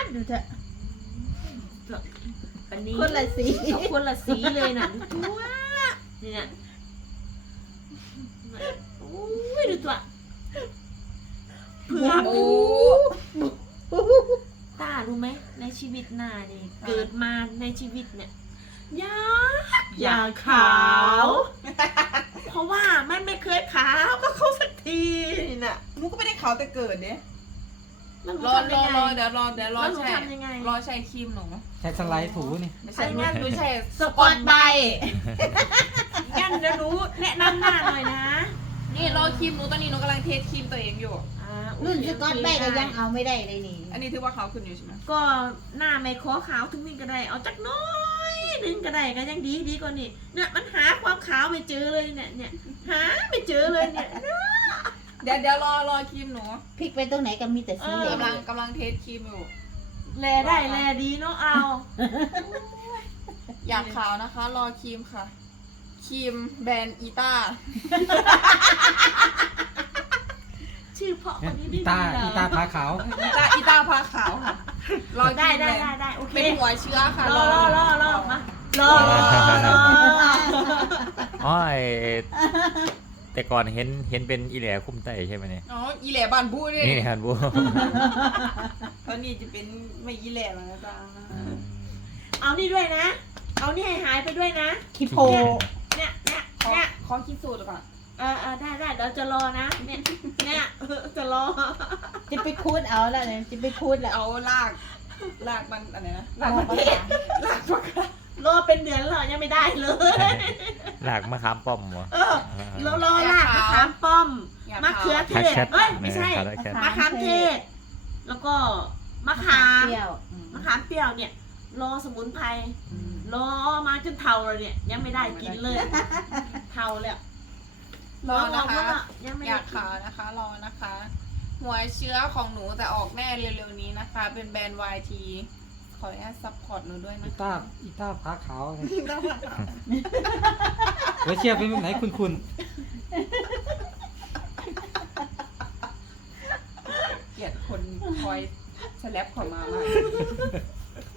ดูเถอะอันนี้คนละสีเอาคนละสีเลยน่ะดูตัวนี่น่ะโอ้ยดูตัวเผือกโอ้ตารู้ไหมในชีวิตหน้านี่เกิดมาในชีวิตเนี่ยอยากขาว เพราะว่ามันไม่เคยขาวก็เขาสักทีนี่น่ะหนูก็ไม่ได้ขาวแต่เกิดเนี่ยแล้วหนูรอทำยังไงเดี๋ยวรอแล้วหนูใช้ทำยังไงรอใช้ครีมหนูใช้สไลด์ถูนี่ไม่ใช่งั้นหนูใช้สปอตไบงั้นเดี๋ยวหนูแนะนำหน้าหน่อยนะนี่รอครีมหนูตอนนี้หนูกำลังเทสครีมตัวเองอยู่โอรุ่นเคสกอตแม่ก็ยังเอาไม่ได้เลยนี่อันนี้ถือว่าขาวขึ้นอยู่ใช่ไหมก็หน้าไม่ขอขาวถึงนี่ก็ได้เอาจักน้อยนึงก็ได้ก็ยังดีกว่านี่เนี่ยมันหาความขาวไม่เจอเลยเนี่ยหาไม่เจอเลยเนี่ยเดี๋ยวรอครีมหนูพลิกไปตรงไหนก็มีแต่สีเหลืองกำลังเทสครีมอยู่แลได้แลดีเนาะเอาอยากขาวนะคะ รอครีมค่ะ ครีมแบรนด์อีต้าชื่อเพราะคนนี้อีได้ตาดีอีตาผาขาวอีต้าพาขาวค่ะ รอคได้รีมได้เลยได้โอเคเป็นหัวเชื้อค่ะรอมารออ๋อแต่ก่อนเห็นเป็นอีแหล่คุ้มไตใช่ไหมเนี่ยอ๋ออีแหล่บานบูนี่นี่ฮันบูตอนนี้จะเป็นไม่อีแหล่แล้วนะจ๊ะเอานี่ด้วยนะ เอานี่ให้หายไปด้วยนะคิโพเนี่ยขอคิดสูตรก่อนได้เดี๋ยวจะรอนะ เนี่ยจะรอจะไปคูดเอาแล้วเนี่ยจะไปคูดแล้วเอาลากมันอะไรนะลากมะขามลากมะขามรอเป็นเดือนแล้วยังไม่ได้เลยหลากมะขามป้อมวะรอลากมะขามป้อม มะเขือเทศแคทเอ้ยไม่ใช่แคทมะขามเทศ แล้วก็มะขามเปรี้ยวมะขามเปรี้ยวเนี่ย รอสมุนไพร รอมาจนเทาเลยเนี่ย ยังไม่ได้กินเลย เทาเลยรอนะคะยังไม่อยากขาวนะคะ รอนะคะ หัวเชื้อของหนูแต่ออกแน่เร็วๆนี้นะคะ เป็นแบรนด์ YT ขออนุญาตซัพพอร์ตหนูด้วยอีนะตาอีตาผาขาวเฮ้ยเชียร์เป็นแบบไหนคุณเกลียดคนคอยสแลปของมามาก